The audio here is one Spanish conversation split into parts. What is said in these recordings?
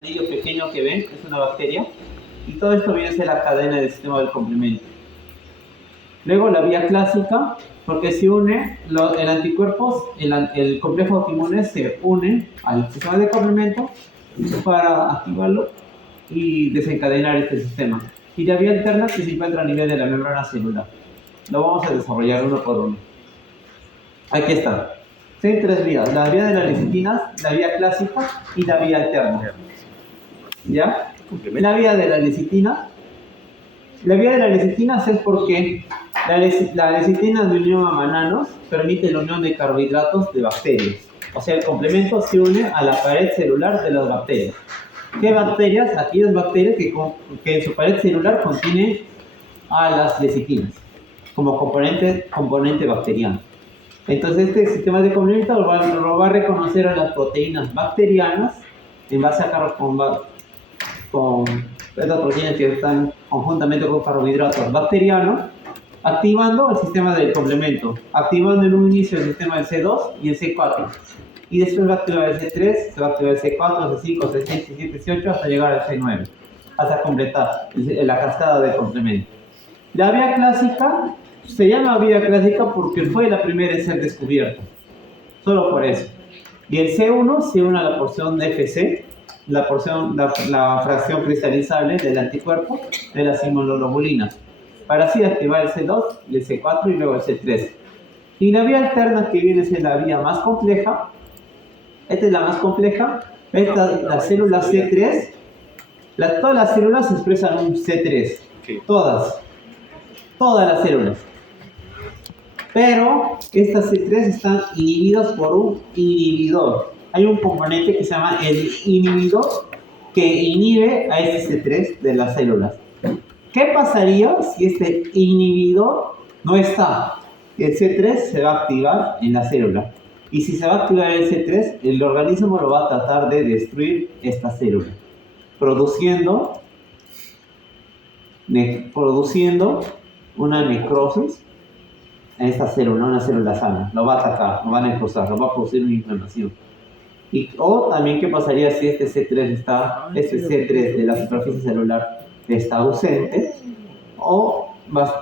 anillo pequeño que ven es una bacteria y todo esto viene a ser la cadena del sistema del complemento. Luego la vía clásica, porque se une el anticuerpos, el complejo autoinmune se une al sistema de complemento para activarlo y desencadenar este sistema. Y la vía alterna que se encuentra a nivel de la membrana celular. Lo vamos a desarrollar uno por uno. Aquí está. Hay tres vías: la vía de las lecitinas, la vía clásica y la vía alterna. ¿Ya? La vía de las lecitinas. La vía de las lecitinas es porque la lecitina de unión a mananos permite la unión de carbohidratos de bacterias. O sea, el complemento se une a la pared celular de las bacterias. ¿Qué bacterias? Aquellas bacterias que en su pared celular contienen a las lecitinas como componente bacteriano. Entonces este sistema de complemento lo va a reconocer a las proteínas bacterianas en base a con estas proteínas que están conjuntamente con carbohidratos bacterianos, activando el sistema del complemento, activando en un inicio el sistema del C2 y el C4. Y después va a activar el C3, se va a activar el C4, C5, C6, C7, C8 hasta llegar al C9, hasta completar la cascada del complemento. La vía clásica se llama vía clásica porque fue la primera en ser descubierta, solo por eso. Y el C1 se une a la porción de FC, la fracción cristalizable del anticuerpo de las inmunoglobulinas, para así activar el C2 y el C4 y luego el C3. Y la vía alterna, que viene a ser la vía más compleja, esta es la más compleja, la célula C3, todas las células expresan un C3, todas las células. Pero estas C3 están inhibidas por un inhibidor. Hay un componente que se llama el inhibidor que inhibe a este C3 de las células. ¿Qué pasaría si este inhibidor no está? El C3 se va a activar en la célula. Y si se va a activar el C3, el organismo lo va a tratar de destruir esta célula, produciendo una necrosis en esta célula, una célula sana. Lo va a atacar, lo va a necrosar, lo va a producir una inflamación. O también, ¿qué pasaría si este C3 de la superficie celular está ausente? O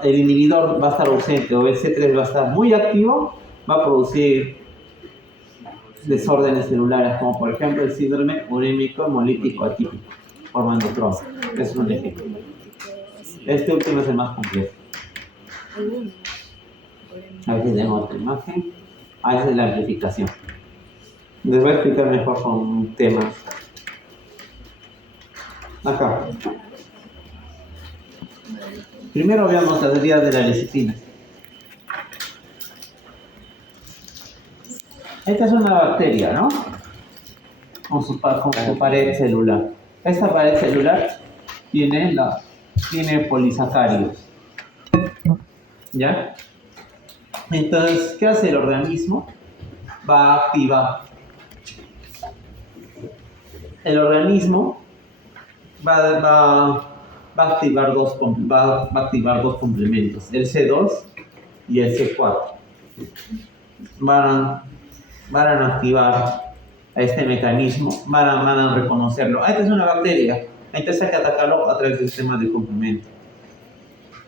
el inhibidor va a estar ausente, o el C3 va a estar muy activo, va a producir desórdenes celulares, como por ejemplo el síndrome urémico hemolítico atípico, formando Crohn. Es un ejemplo. Este último es el más complejo. Aquí tenemos otra imagen. Esa es la amplificación. Les voy a explicar mejor con un tema. Acá. Primero veamos las vías de la lecitina. Esta es una bacteria, ¿no? Con su pared celular. Esta pared celular tiene polisacáridos. ¿Ya? Entonces, ¿qué hace el organismo? Va a activar. El organismo va a activar dos complementos, el C2 y el C4. Van a activar a este mecanismo, van a reconocerlo. Esta es una bacteria, entonces hay que atacarlo a través del sistema de complemento,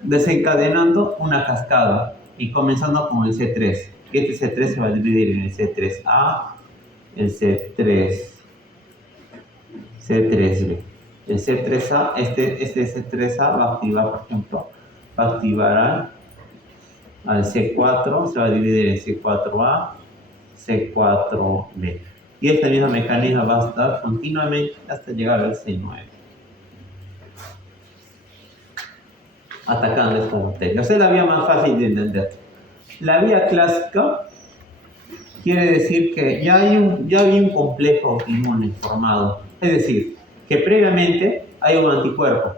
desencadenando una cascada y comenzando con el C3. Este C3 se va a dividir en el C3A, el C3B. El C3A, este C3A va a activar, por ejemplo, al C4, se va a dividir en C4A, C4B. Y este mismo mecanismo va a estar continuamente hasta llegar al C9. Atacando esta bacteria. Esa es la vía más fácil de entender. La vía clásica quiere decir que ya hay un complejo autoinmune formado. Es decir, que previamente hay un anticuerpo,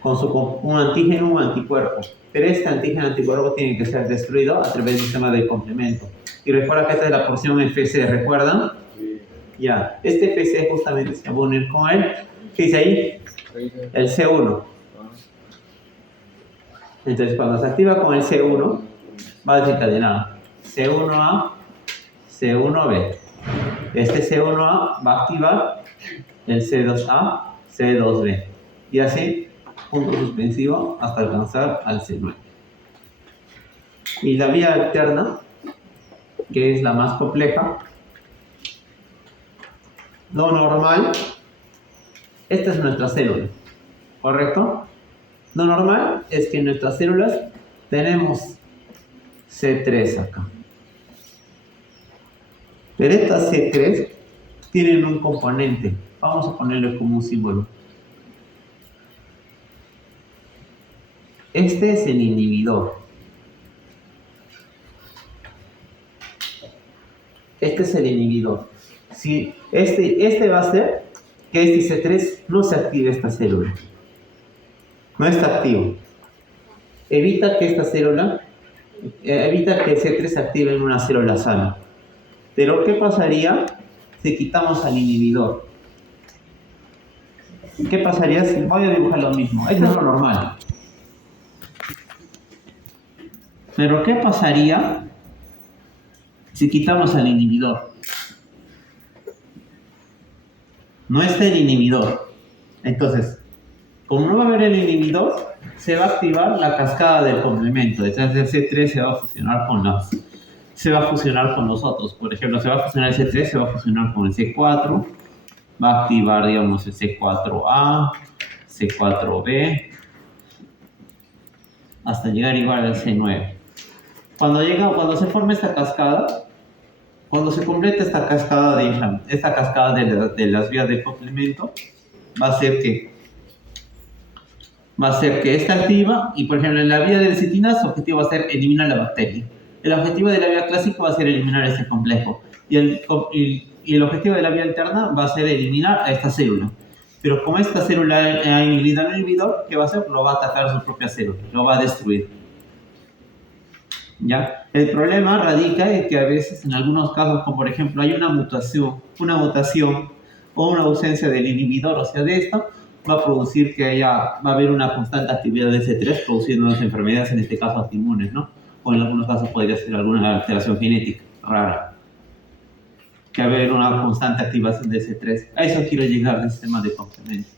con un antígeno, un anticuerpo. Pero este antígeno-anticuerpo tiene que ser destruido a través del sistema de complemento. Y recuerda que esta es la porción FC, ¿recuerdan? Sí. Ya, este FC justamente se va a unir con él. ¿Qué dice ahí? El C1. Entonces, cuando se activa con el C1, va a desencadenar C1A, C1B. Este C1A va a activar el C2A, C2B. Y así, punto suspensivo hasta alcanzar al C9. Y la vía alterna, que es la más compleja, lo normal, esta es nuestra célula, ¿correcto? Lo normal es que en nuestras células tenemos C3 acá. Pero estas C3 tienen un componente, vamos a ponerle como un símbolo. Este es el inhibidor. Este es el inhibidor. Si este va a hacer que este C3 no se active esta célula. No está activo. Evita que esta célula, evita que el C3 se active en una célula sana. Pero ¿qué pasaría si quitamos al inhibidor? ¿Qué pasaría si voy a dibujar lo mismo? Esto es lo normal. Pero ¿qué pasaría si quitamos al inhibidor? No está el inhibidor. Entonces, como no va a haber el inhibidor, se va a activar la cascada del complemento. Detrás del C3 se va a fusionar con los otros. Por ejemplo, se va a fusionar el C3, se va a fusionar con el C4. Va a activar, digamos, el C4A, C4B, hasta llegar igual al C9. Cuando se forma esta cascada, cuando se completa esta cascada de las vías de complemento, va a ser que esta activa, y por ejemplo en la vía del citinasa, el objetivo va a ser eliminar la bacteria. El objetivo de la vía clásica va a ser eliminar este complejo. Y el objetivo de la vía alterna va a ser eliminar a esta célula. Pero como esta célula ha inhibido al inhibidor, ¿qué va a hacer? Lo va a atacar a su propia célula, lo va a destruir. ¿Ya? El problema radica en que a veces, en algunos casos, como por ejemplo hay una mutación o una ausencia del inhibidor, o sea, de esto, va a producir que va a haber una constante actividad de C3 produciendo unas enfermedades, en este caso autoinmunes, ¿no? O en algunos casos podría ser alguna alteración genética rara. Que haber una constante activación de C3. A eso quiero llegar del sistema de complemento.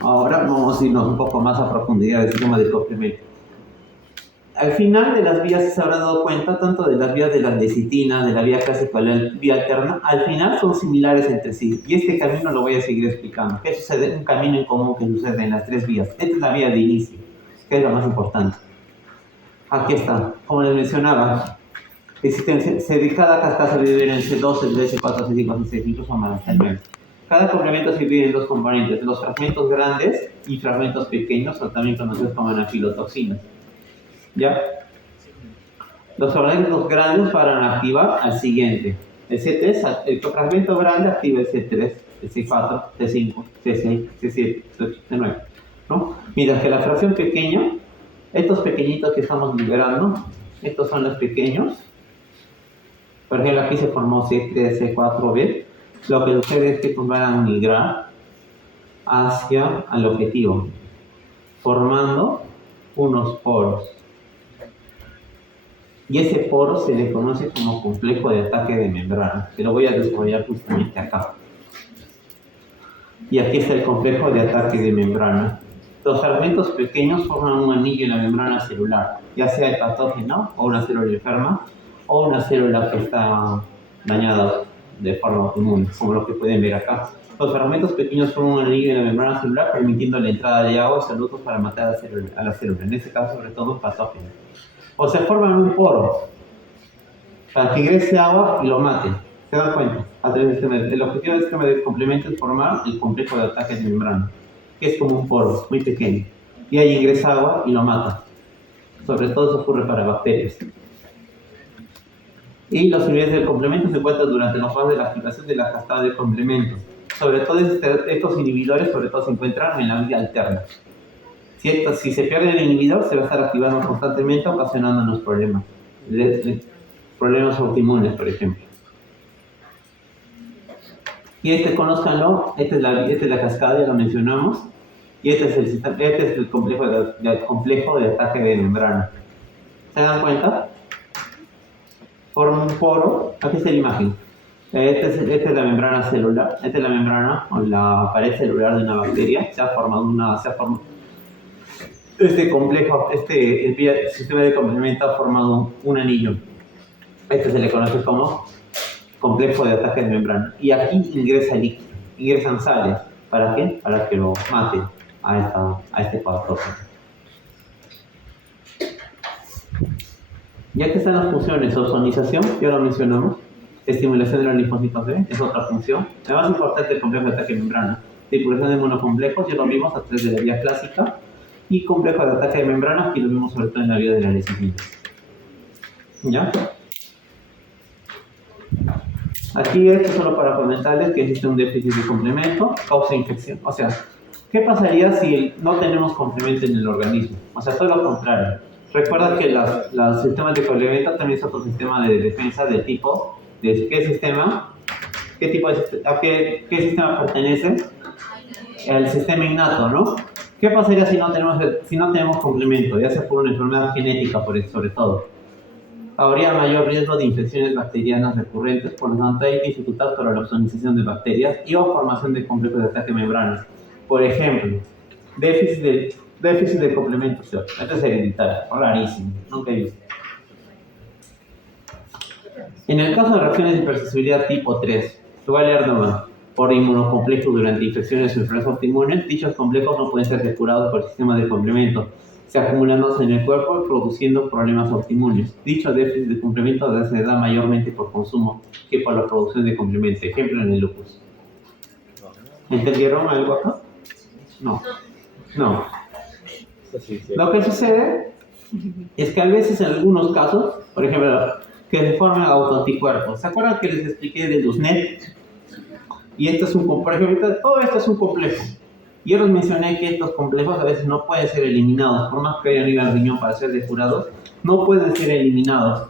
Ahora vamos a irnos un poco más a profundidad del sistema de complemento. Al final de las vías, se habrán dado cuenta, tanto de las vías de la lecitina, de la vía clásica, la vía alterna, al final son similares entre sí. Y este camino lo voy a seguir explicando. ¿Qué sucede? Un camino en común que sucede en las tres vías. Esta es la vía de inicio, que es la más importante. Aquí está. Como les mencionaba, cada cascada se divide en C2, C3, C4, C5, C6, incluso más hasta el 9. Cada complemento se divide en dos componentes, los fragmentos grandes y fragmentos pequeños, o también conocidos como anafilotoxinas. ¿Ya? Los fragmentos grandes van a activar al siguiente. El C3, el fragmento grande activa el C3, el C4, C5, C6, C7, C8, C9. ¿No? Mientras que la fracción pequeña, estos pequeñitos que estamos liberando, estos son los pequeños. Por ejemplo, aquí se formó C3, C4B. Lo que sucede es que van a migrar hacia el objetivo, formando unos poros. Y ese poro se le conoce como complejo de ataque de membrana, que lo voy a desarrollar justamente acá. Y aquí está el complejo de ataque de membrana. Los fragmentos pequeños forman un anillo en la membrana celular, ya sea el patógeno o una célula enferma, o una célula que está dañada de forma común, como lo que pueden ver acá. Los fragmentos pequeños forman un anillo en la membrana celular, permitiendo la entrada de agua y saludos para matar a la célula, en este caso sobre todo patógenos. O se forman un poro para que ingrese agua y lo mate. ¿Se dan cuenta? El objetivo del sistema de complemento es formar el complejo de ataque de membrana, que es como un poro muy pequeño. Y ahí ingresa agua y lo mata. Sobre todo eso ocurre para bacterias. Y las unidades del complemento se encuentran durante la fase de la activación de la cascada de complemento. Sobre todo estos inhibidores se encuentran en la vía alterna. Si se pierde el inhibidor, se va a estar activando constantemente, ocasionándonos problemas. Problemas autoinmunes, por ejemplo. Y conózcanlo, esta es la cascada, ya lo mencionamos. Y este es el complejo de ataque de membrana. ¿Se dan cuenta? Forma un poro, aquí está la imagen. Esta es la membrana celular, esta es la membrana o la pared celular de una bacteria. Se ha formado este complejo, el sistema de complemento ha formado un anillo. Este se le conoce como complejo de ataque de membrana. Y aquí ingresa líquido, ingresan sales. ¿Para qué? Para que lo mate a este patógeno. Ya que están las funciones, ozonización, ya lo mencionamos, estimulación de los linfocitos B es otra función. La más importante del complejo de ataque de membrana, tripulación de monocomplejos, ya lo vimos a través de la vía clásica, y complejo de ataque de membrana, que lo vimos sobre todo en la vía de la lecitina. ¿Ya? Aquí esto solo para comentarles que existe un déficit de complemento, causa infección. O sea, ¿qué pasaría si no tenemos complemento en el organismo? O sea, todo lo contrario. Recuerda que los sistemas de complemento también es otro sistema de defensa de tipo, ¿de qué sistema? ¿A qué sistema pertenece? El sistema innato, ¿no? ¿Qué pasaría si no tenemos complemento? Ya sea por una enfermedad genética, sobre todo. Habría mayor riesgo de infecciones bacterianas recurrentes, por lo tanto hay dificultad para la ozonización de bacterias y o formación de complejos de ataque de membranas. Por ejemplo, déficit de complemento. Esto es hereditario, rarísimo, nunca he visto. En el caso de reacciones de hipersensibilidad tipo 3, se va a leer nomás, por inmunocomplejos durante infecciones o enfermedades autoinmunes, dichos complejos no pueden ser depurados por el sistema de complemento, se acumulándose en el cuerpo y produciendo problemas autoinmunes. Dicho déficit de complemento se da mayormente por consumo que por la producción de complemento, ejemplo en el lupus. ¿Entendieron algo acá? No. Lo que sucede es que a veces en algunos casos, por ejemplo, que se forman autoanticuerpos. ¿Se acuerdan que les expliqué de los NET? Y esto es por ejemplo, todo esto es un complejo. Yo les mencioné que estos complejos a veces no pueden ser eliminados, por más que hayan ido al riñón para ser depurados, no pueden ser eliminados.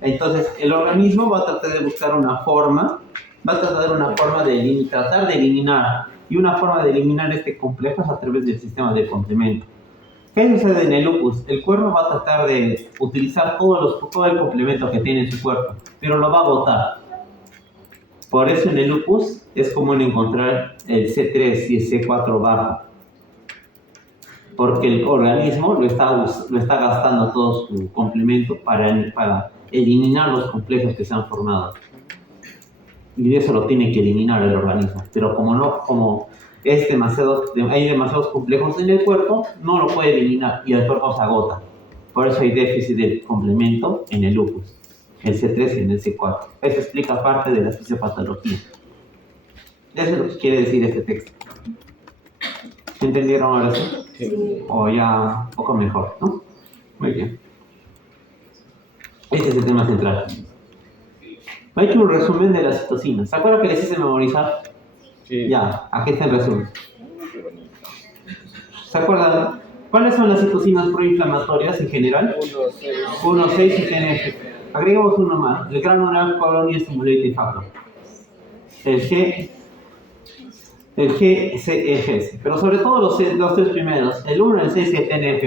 Entonces, el organismo va a tratar de buscar una forma, tratar de eliminar. Y una forma de eliminar este complejo es a través del sistema de complemento. ¿Qué sucede en el lupus? El cuerpo va a tratar de utilizar todo el complemento que tiene en su cuerpo, pero lo va a botar. Por eso en el lupus es común encontrar el C3 y el C4 bajo, porque el organismo lo está gastando todo su complemento para eliminar los complejos que se han formado. Y eso lo tiene que eliminar el organismo, pero como hay demasiados complejos en el cuerpo, no lo puede eliminar y el cuerpo se agota. Por eso hay déficit de complemento en el lupus, el C3 y en el C4. Eso explica parte de la fisiopatología. Eso es lo que quiere decir este texto. ¿Entendieron ahora sí? Sí. O ya un poco mejor, ¿no? Muy bien. Este es el tema central. He hecho un resumen de las citocinas. ¿Se acuerdan que les hice memorizar? Sí. Ya, aquí está el resumen. ¿Se acuerdan? ¿Cuáles son las citocinas proinflamatorias en general? 1, 6 y TNF. Agregamos uno más, el granular colony stimulating factor. El GCFS. Pero sobre todo los tres primeros, el 1, el 6 y el TNF.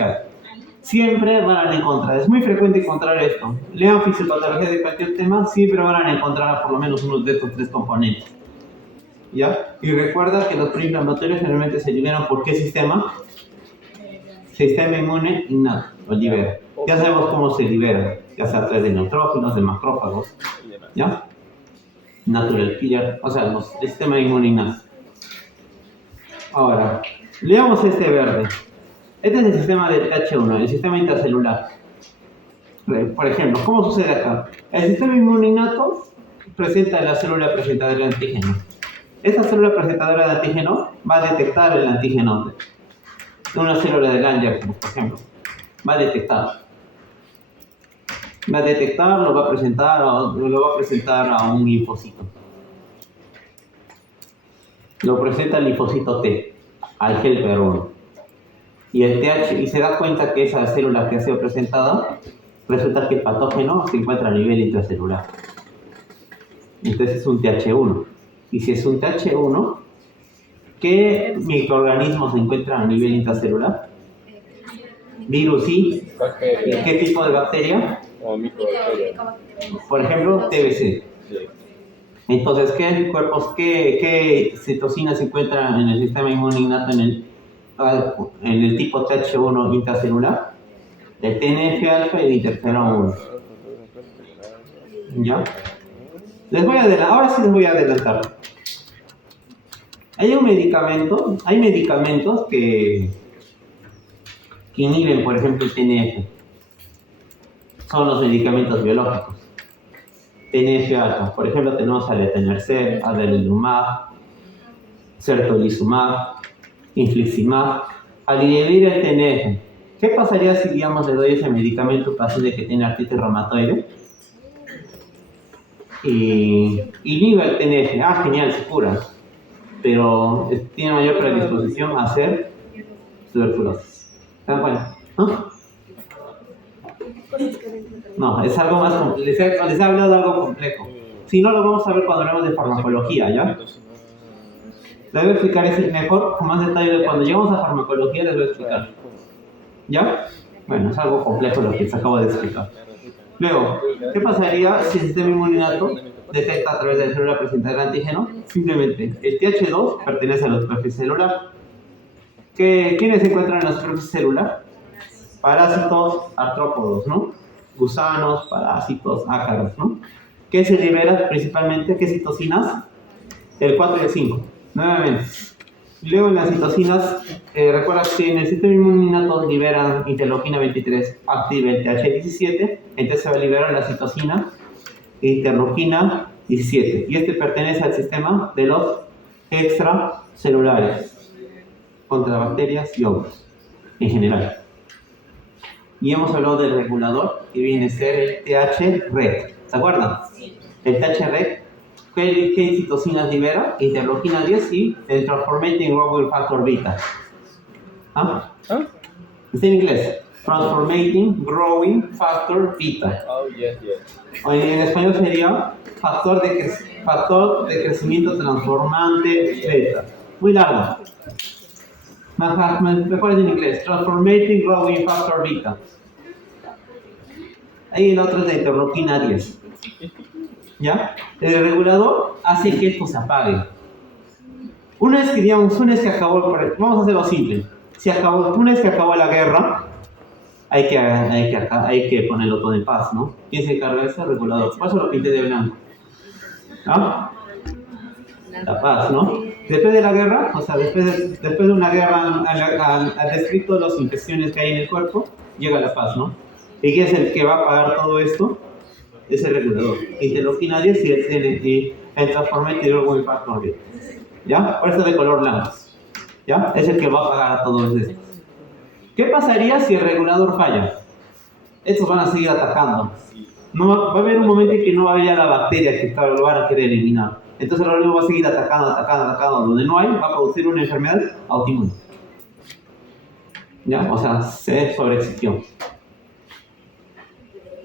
Siempre van a encontrar, es muy frecuente encontrar esto. Lean fisiopatología de cualquier tema, siempre van a encontrar por lo menos uno de estos tres componentes. ¿Ya? Y recuerda que los proinflamatorios generalmente se liberan por ¿qué sistema? Sistema inmune innato, lo libera. Ya sabemos cómo se libera, ya sea a través de neutrófilos, de macrófagos, ¿ya? Natural killer, o sea, el sistema inmune innato. Ahora, leamos este verde. Este es el sistema del TH1, el sistema intracelular. Por ejemplo, ¿cómo sucede acá? El sistema inmune innato presenta la célula presentadora de antígeno. Esta célula presentadora de antígeno va a detectar el antígeno de una célula de Langerhans, por ejemplo. Va a detectar, lo va a presentar a un linfocito. Lo presenta el linfocito T, al helper 1. Y se da cuenta que esa célula que ha sido presentada, resulta que el patógeno se encuentra a nivel intracelular. Entonces es un TH1. Y si es un TH1, ¿qué microorganismos se encuentran a nivel intracelular? Virus y ¿qué tipo de bacteria? O microbacteria. Por ejemplo, TBC. Entonces, ¿qué anticuerpos, qué citocinas se encuentran en el sistema inmune innato en el tipo TH1 intracelular? El TNF-alfa y el interferón 1. ¿Ya? Ahora sí les voy a adelantar. Hay medicamentos que inhiben, por ejemplo, el TNF. Son los medicamentos biológicos. TNF-alfa, por ejemplo, tenemos aletenercel, adalimumab, certolizumab, infliximab. Al inhibir el TNF, ¿qué pasaría si, digamos, le doy ese medicamento a un paciente que tiene artritis reumatoide? Y inhibe el TNF. Ah, genial, se cura. Pero tiene mayor predisposición a hacer tuberculosis. ¿Se dan cuenta? ¿No? No, es algo más complejo. Les he hablado de algo complejo. Si no, lo vamos a ver cuando hablemos de farmacología, ¿ya? Les voy a explicar eso mejor, con más detalle. Cuando llegamos a farmacología, les voy a explicar. ¿Ya? Bueno, es algo complejo lo que les acabo de explicar. Luego, ¿qué pasaría si el sistema inmunitario detecta a través de la célula presente el antígeno? Simplemente, el TH2 pertenece a la superficie celular. ¿Quiénes se encuentran en la superficie celular? Parásitos, artrópodos, ¿no? Gusanos, parásitos, ácaros, ¿no? ¿Qué se libera principalmente? ¿Qué citocinas? El 4 y el 5. Nuevamente. Luego en las citocinas, recuerda que en el sistema inmunitario liberan interleuquina 23, activa el TH17, entonces se va a liberar la citocina interleuquina 17. Y este pertenece al sistema de los extracelulares, contra bacterias y hongos, en general. Y hemos hablado del regulador, que viene a ser el TH-REC. ¿Se acuerdan? El TH-REC, ¿qué citocinas libera? Interleuquina 10 y el Transformating Growth Factor Beta. ¿Ah? Está en inglés. Transformating Growing Factor Beta. Oh, yes. O en español sería factor de crecimiento transformante beta. Muy largo. Mejor en inglés. Transformating Growing Factor Beta. Ahí el otro es de interleuquina 10. ¿Ya? El regulador hace que esto se apague. Una vez que acabó, vamos a hacerlo simple. Una vez que acabó la guerra, hay que ponerlo todo en paz, ¿no? ¿Quién se encarga de eso? El regulador. Por eso lo pinté de blanco. ¿Ah? La paz, ¿no? Después de la guerra, o sea, después de una guerra, al descrito las infecciones que hay en el cuerpo, llega la paz, ¿no? ¿Y quién es el que va a pagar todo esto? Es el regulador. Interleuquina 10 y el Transformating Growth Factor B. ¿Ya? Por eso es de color blanco. ¿Ya? Es el que va a pagar a todos estos. ¿Qué pasaría si el regulador falla? Estos van a seguir atacando. No va a haber un momento en que no va a haber ya la bacteria que lo van a querer eliminar. Entonces el organismo va a seguir atacando. Donde no hay, va a producir una enfermedad autoinmune. ¿Ya? O sea, se sobreexistió.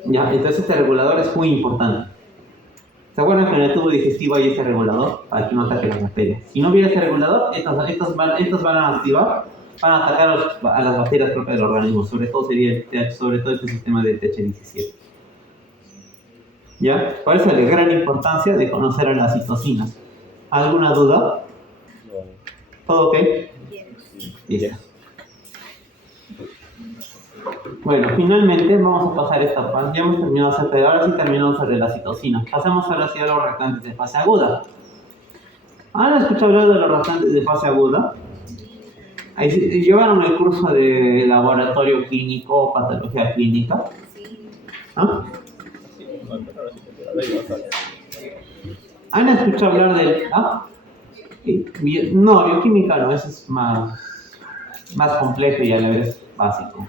¿Ya? Entonces este regulador es muy importante. ¿Se acuerdan que en el tubo digestivo hay ese regulador para que no ataque las bacterias? Si no hubiera ese regulador, estos van a atacar a las bacterias propias del organismo. Sobre todo este sistema de TH17. ¿Ya? Por eso es la gran importancia de conocer a las citocinas. ¿Alguna duda? ¿Todo ok? Listo. Bueno, finalmente vamos a pasar esta parte. Ya hemos terminado ahora sí terminamos sobre las citocinas. Pasamos ahora sí a los reactantes de fase aguda. ¿Han escuchado hablar de los reactantes de fase aguda? ¿Llevaron el curso de laboratorio clínico o patología clínica? ¿Ah? ¿Han escuchado hablar del... No, bioquímica no, eso es más complejo y a la vez básico.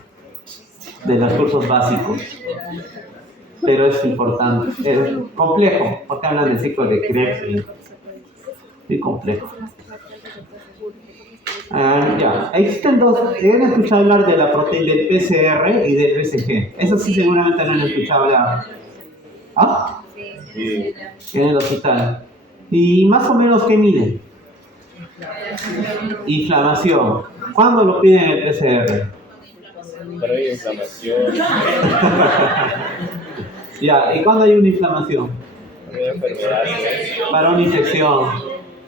De los cursos básicos. Pero es importante. Es complejo, porque hablan del ciclo de Krebs. Muy complejo. Ya, existen dos. ¿Han escuchado hablar de la proteína del PCR y del BCG? Eso sí seguramente no han escuchado hablar. ¿Ah? Sí. En el hospital. ¿Y más o menos qué miden? Inflamación. ¿Cuándo lo piden el PCR? Pero hay inflamación. Ya, ¿y cuándo hay una inflamación? Para una infección.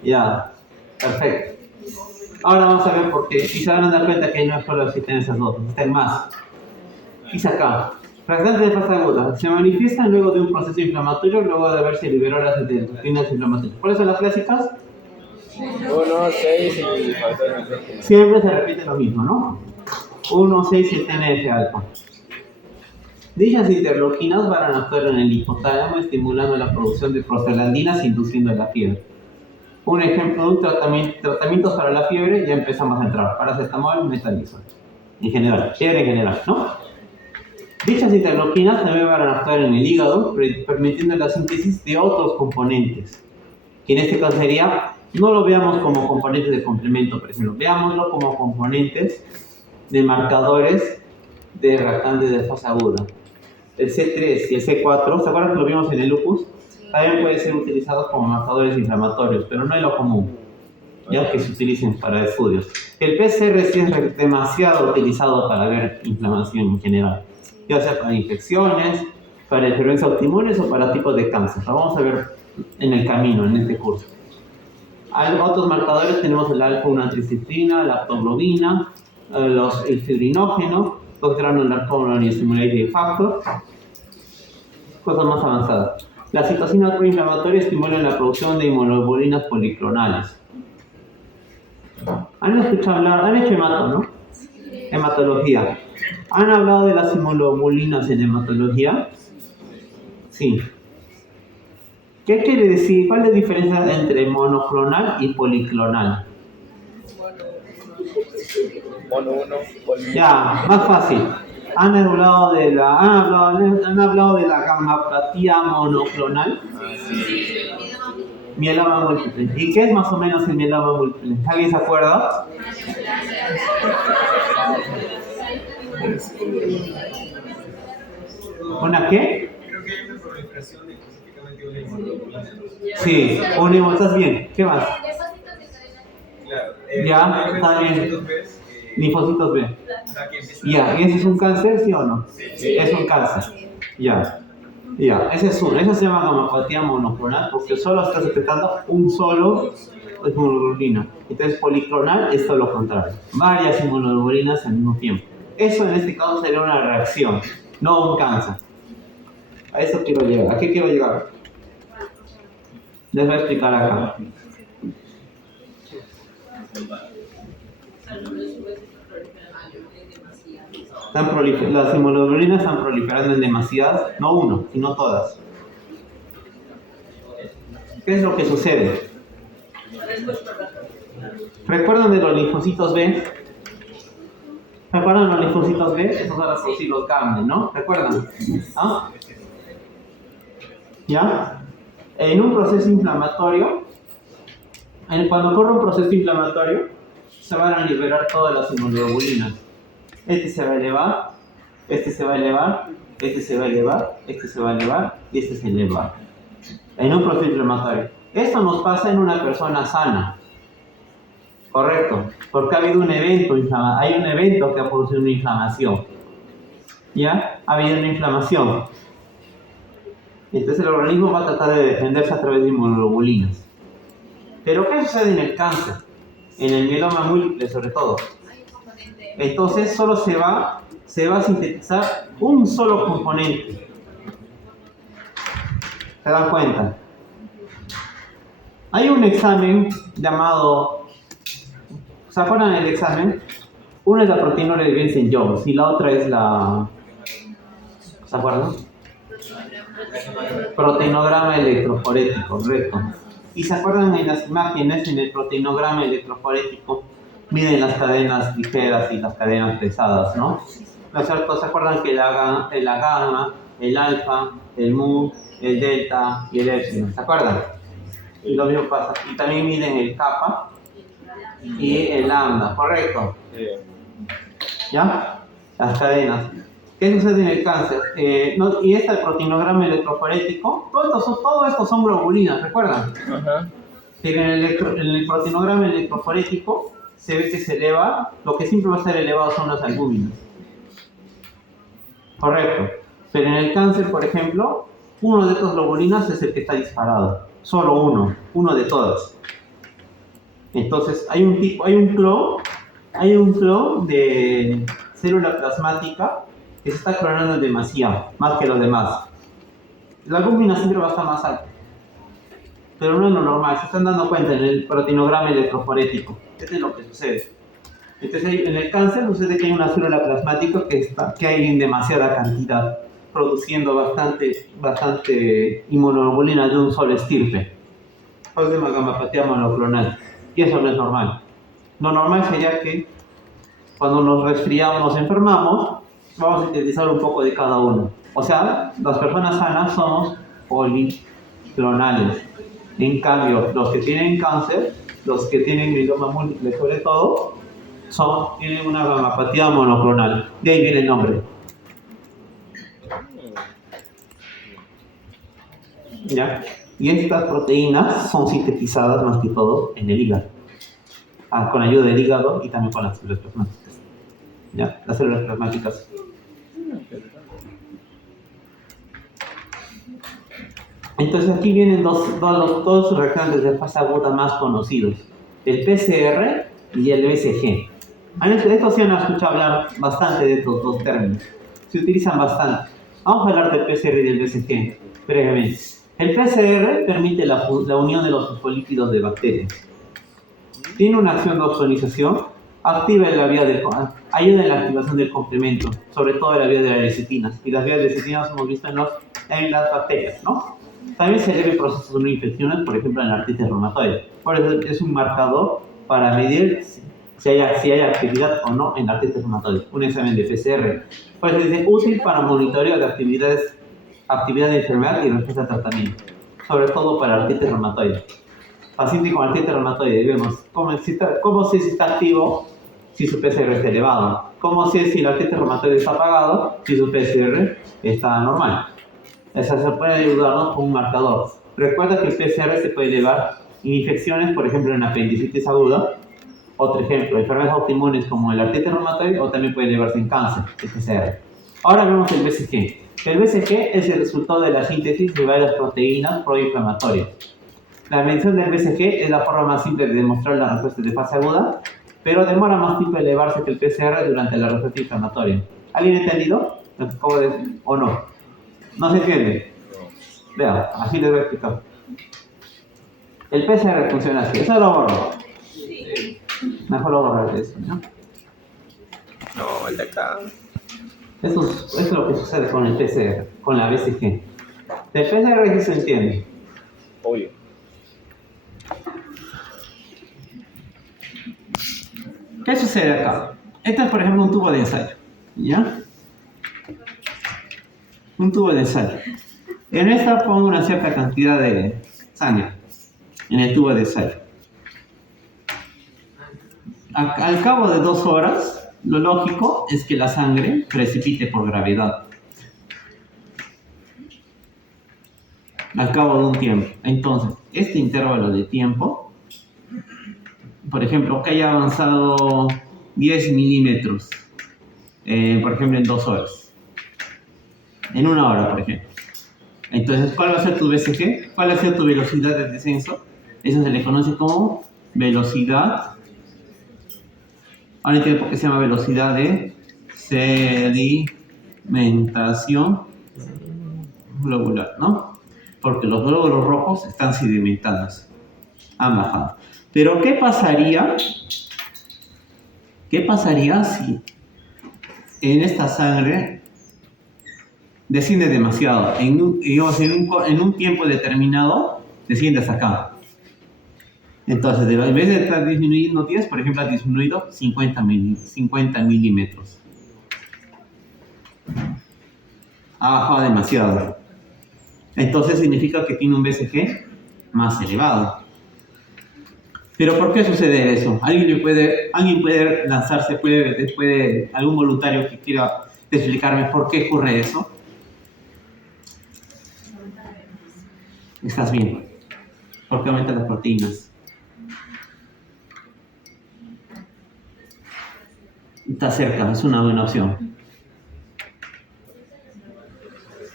Ya, perfecto. Ahora vamos a ver por qué. Y se van a dar cuenta que no es solo existen esas dos, existen más. Dice acá, fragmentos de fase aguda se manifiestan luego de un proceso inflamatorio, luego de haberse liberado las endocrinas inflamatorias. ¿Cuáles son las clásicas? 1, 6 y factor. Siempre se repite lo mismo, ¿no? 1, 6 y TNF alfa. Dichas interleuquinas van a actuar en el hipotálamo estimulando la producción de prostaglandinas induciendo la fiebre. Un ejemplo de un tratamientos para la fiebre, ya empezamos a entrar. Paracetamol, metamizol. En general, fiebre en general, ¿no? Dichas interleuquinas también van a actuar en el hígado, permitiendo la síntesis de otros componentes. Que en este caso sería, no lo veamos como componentes de complemento, por ejemplo, veámoslo como componentes de marcadores de reactantes de fase aguda. El C3 y el C4, ¿se acuerdan que lo vimos en el lupus? También pueden ser utilizados como marcadores inflamatorios, pero no es lo común, ya que se utilicen para estudios. El PCR sí es demasiado utilizado para ver inflamación en general, ya sea para infecciones, para enfermedades autoinmunes o para tipos de cáncer. Lo vamos a ver en el camino, en este curso. Hay otros marcadores, tenemos el alfa-1-antricitrina, la lactoglobina, el fibrinógeno, los granular colony stimulating factor, cosas más avanzadas. Las citocinas proinflamatorias estimulan la producción de inmunoglobulinas policlonales. ¿Han escuchado hablar? Han hecho hemato, ¿no? Hematología. ¿Han hablado de las inmunoglobulinas en hematología? Sí. ¿Qué quiere decir? ¿Cuál es la diferencia entre monoclonal y policlonal? Mono 1, poli. Ya, más fácil. Han hablado de la gamapatía monoclonal. Mieloma múltiple. ¿Y qué es más o menos el mieloma múltiple? ¿Alguien se acuerda? ¿Una qué? Creo que hay una proliferación de específicamente una inmunoglobulina. Sí, ¿estás bien? ¿Qué más? Claro. Ya, hay está bien. linfocitos B, Linfocitos B. la que empieza Ya, ¿y ese es un cáncer, sí o no? Sí. Es un cáncer. Ya. Ya, ese es uno. Esa se llama gamapatía monoclonal porque solo estás detectando un solo inmunoglobulina. Entonces, policlonal es todo lo contrario. Varias inmunoglobulinas al mismo tiempo. Eso en este caso sería una reacción, no un cáncer. A eso quiero llegar. ¿A qué quiero llegar? Les voy a explicar acá. Las inmunoglobulinas están proliferando en demasiadas, no uno, sino todas. ¿Qué es lo que sucede? ¿Recuerdan de los linfocitos B? ¿Recuerdan los linfocitos B? Esos son los linfocitos Gamma, ¿no? ¿Recuerdan? ¿Ah? ¿Ya? En un proceso inflamatorio, cuando ocurre un proceso inflamatorio, se van a liberar todas las inmunoglobulinas. Este se va a elevar, este se va a elevar, este se va a elevar, este se va a elevar y este se eleva. En un proceso inflamatorio. Esto nos pasa en una persona sana. Correcto, porque ha habido un evento, hay un evento que ha producido una inflamación. ¿Ya? Ha habido una inflamación. Entonces el organismo va a tratar de defenderse a través de inmunoglobulinas. Pero ¿qué sucede en el cáncer? En el mieloma múltiple sobre todo. Entonces solo se va a sintetizar un solo componente. ¿Se dan cuenta? Hay un examen llamado, ¿se acuerdan del examen? Una es la proteinura de Vincent-Jones y la otra es la, ¿se acuerdan? Proteinograma electroforético, correcto. Y se acuerdan en las imágenes, en el proteinograma electroforético, miden las cadenas ligeras y las cadenas pesadas, ¿no? ¿No es cierto? ¿Se acuerdan que la gamma, el alfa, el mu, el delta y el epsilon? ¿Se acuerdan? Y lo mismo pasa. Y también miden el kappa y el lambda, ¿correcto? ¿Ya? Las cadenas. ¿Qué sucede en el cáncer? Y este proteinograma electroforético, todo esto son globulinas, ¿recuerdan? Ajá. Pero en el proteinograma electroforético se ve que se eleva, lo que siempre va a ser elevado son las albúminas. Correcto. Pero en el cáncer, por ejemplo, Uno de estos globulinas es el que está disparado. Solo uno de todas. Entonces hay un clon de célula plasmática que se está clonando demasiado, más que los demás. La albúmina siempre va a estar más alta, pero no es lo normal. Se están dando cuenta en el proteinograma electroforético. Esto es lo que sucede. Entonces, en el cáncer sucede que hay una célula plasmática que hay en demasiada cantidad, produciendo bastante inmunoglobulina de un solo estirpe. Eso se llama gamapatía monoclonal. Y eso no es normal. Lo normal sería que cuando nos resfriamos, nos enfermamos, vamos a sintetizar un poco de cada uno. O sea, las personas sanas somos policlonales. En cambio, los que tienen cáncer, los que tienen mieloma múltiple sobre todo, tienen una gamapatía monoclonal. De ahí viene el nombre. ¿Ya? Y estas proteínas son sintetizadas más que todo en el hígado. Con ayuda del hígado y también con las células plasmáticas. ¿Ya? Las células plasmáticas. Entonces aquí vienen dos reactantes de fase aguda más conocidos. El PCR y el BCG. Estos sí han escuchado hablar bastante de estos dos términos. Se utilizan bastante. Vamos a hablar del PCR y del BCG brevemente. El PCR permite la unión de los fosfolípidos de bacterias. Tiene una acción de ozonización, ayuda en la activación del complemento, sobre todo en la vía de las lecitinas. Y las vías de lecitinas hemos visto en las bacterias, ¿no? También se debe procesos de infecciones, por ejemplo en la artritis reumatoide. Por eso es un marcador para medir si hay actividad o no en la artritis reumatoide. Un examen de PCR. Pues es útil para monitoreo de actividad de enfermedad y respuesta a tratamiento, sobre todo para la artritis reumatoide. Paciente con artritis reumatoide, vemos cómo sé si está activo si su PCR está elevado, cómo sé si la artritis reumatoide está apagado si su PCR está normal. Esa se puede ayudarnos con un marcador. Recuerda que el PCR se puede elevar en infecciones, por ejemplo en apendicitis aguda. Otro ejemplo, enfermedades autoinmunes como el artritis reumatoide, o también puede elevarse en cáncer, el PCR. Ahora vemos el BCG. El BCG es el resultado de la síntesis de varias proteínas proinflamatorias. La medición del BCG es la forma más simple de demostrar la respuesta de fase aguda, pero demora más tiempo elevarse que el PCR durante la respuesta inflamatoria. ¿Alguien ha entendido lo que acabo de decir o no? ¿No se entiende? Vean, así les voy a explicar. El PCR funciona así. Eso lo borro. Mejor lo borro de eso, ¿no? No, el de acá. Esto es lo que sucede con el PCR, con la BCG. Del PCR sí se entiende. Obvio. ¿Qué sucede acá? Este es, por ejemplo, un tubo de ensayo. ¿Ya? Un tubo de ensayo. En esta pongo una cierta cantidad de sangre en el tubo de ensayo. Al cabo de 2 horas, lo lógico es que la sangre precipite por gravedad. Al cabo de un tiempo. Entonces, este intervalo de tiempo, por ejemplo, que haya avanzado 10 milímetros, por ejemplo, en 2 horas. En 1 hora, por ejemplo. Entonces, ¿cuál va a ser tu BCG? ¿Cuál va a ser tu velocidad de descenso? Eso se le conoce como velocidad. Ahora entiendo por qué se llama velocidad de sedimentación globular, ¿no? Porque los glóbulos rojos están sedimentados, han bajado. Pero ¿qué pasaría si en esta sangre desciende demasiado? En un tiempo determinado desciende hasta acá. Entonces, en vez de estar disminuyendo 10, por ejemplo, ha disminuido 50 milímetros. Ha bajado demasiado. Entonces significa que tiene un BCG más elevado. ¿Pero por qué sucede eso? ¿Alguien puede lanzarse, algún voluntario que quiera explicarme por qué ocurre eso? ¿Estás bien? ¿Por qué aumentan las proteínas? Está cerca, es una buena opción.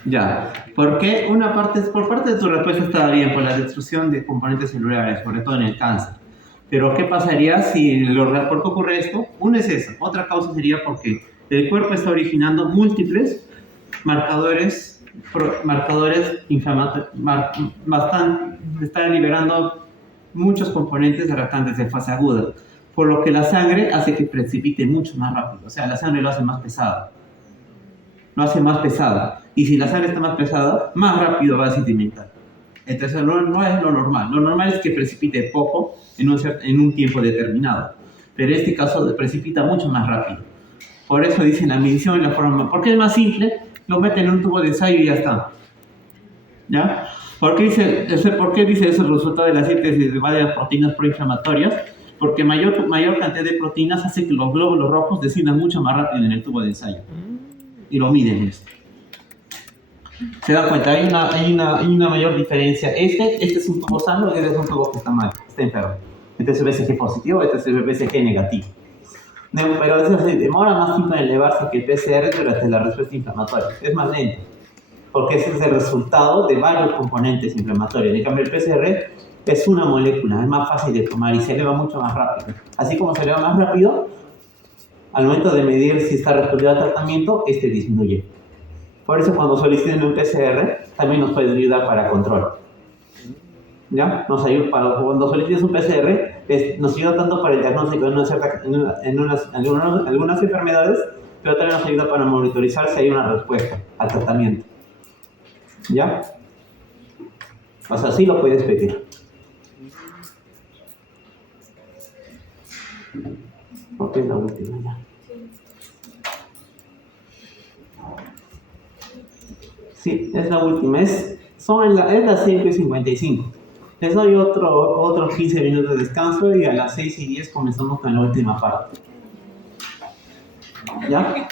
Ya, porque una parte, por parte de tu respuesta estaba bien, por la destrucción de componentes celulares, sobre todo en el cáncer. Pero ¿qué pasaría si por qué ocurre esto? Una es esa, otra causa sería porque el cuerpo está originando múltiples marcadores inflamatorios, está liberando muchos componentes reactantes de fase aguda, por lo que la sangre hace que precipite mucho más rápido, o sea, la sangre lo hace más pesado. Lo hace más pesada. Y si la sangre está más pesada, más rápido va a sedimentar. Entonces no es lo normal. Lo normal es que precipite poco en un tiempo determinado. Pero en este caso precipita mucho más rápido. Por eso dicen la medición y la forma. Porque es más simple, lo meten en un tubo de ensayo y ya está. ¿Ya? ¿Por qué dice eso el resultado de la síntesis de varias proteínas proinflamatorias? Porque mayor cantidad de proteínas hace que los glóbulos rojos desciendan mucho más rápido en el tubo de ensayo. Y lo miden esto. Se da cuenta, hay una mayor diferencia. Este es un tubo sano, este es un tubo que está mal, está enfermo. Este es BCG positivo, este es BCG negativo. Pero eso se demora más tiempo en elevarse que el PCR durante la respuesta inflamatoria. Es más lento, porque ese es el resultado de varios componentes inflamatorios. En cambio, el PCR es una molécula, es más fácil de tomar y se eleva mucho más rápido. Así como se eleva más rápido, al momento de medir si está respondiendo al tratamiento, este disminuye. Por eso cuando soliciten un PCR, también nos puede ayudar para control. ¿Ya? Nos ayuda cuando solicites un PCR, nos ayuda tanto para el diagnóstico en algunas enfermedades, pero también nos ayuda para monitorizar si hay una respuesta al tratamiento. ¿Ya? O sea, sí lo puedes pedir. Ok, la última ya. Sí, es la última. Es las 5:55. Les doy otros 15 minutos de descanso y a las 6:10 comenzamos con la última parte. ¿Ya?